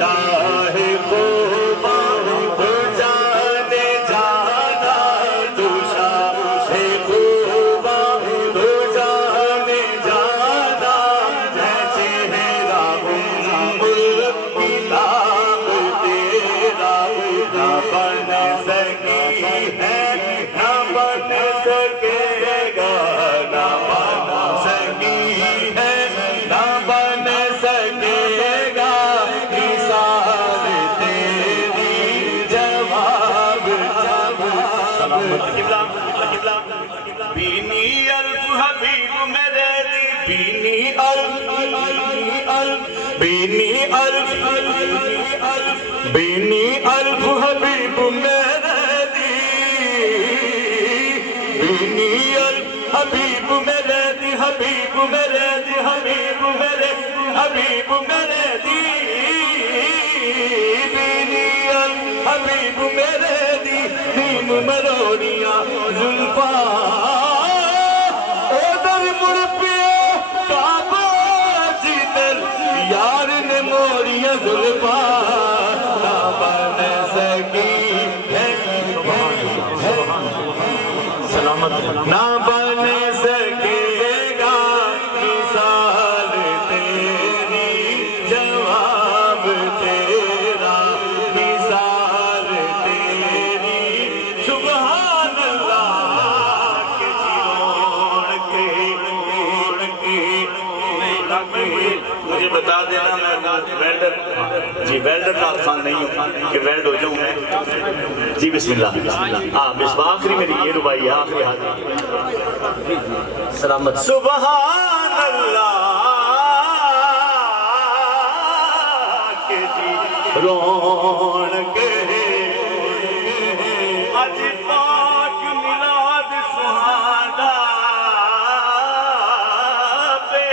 شاہ خوبا تو جانے جانا تو شاہ خوبا تو جانے جانا ہے چہرہ ملک کی تاب تیرا نہ بن سکی ہے نہ بن سکے گا نہ بن سکی ہے نہ بن سکے گا مثال تیری جواب بینی الف حبیب میرے دی بینی الف بینی الف بینی الف حبیب میرے دی بینی الف حبیب میرے دی حبیب میرے دی حبیب میرے حبیب میرے دی بینی الف حبیب میرے دی نیم مروڑیاں زلفاں ادھر مڑ پیا کعبہ جی دل یار نے موریاں زلفاں نہ بن سکی ہے نہ بن سکے گا مثال تیری جواب تیرا مثال تیری سبحان اللہ کے جیوڑ کے مجھے بتا دینا میں ویلڈر جی ویلڈر کا خان نہیں ہوں کہ ویلڈ ہو جاؤں میں جی بسم اللہ آخری میری یہ ربائی ہے آخری حاضر سلامت سبحان اللہ کے جی رونق اج پاک میلاد سہانا پہ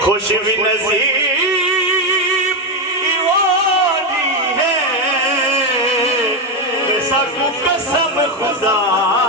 خوش بھی نصیب قسم خدا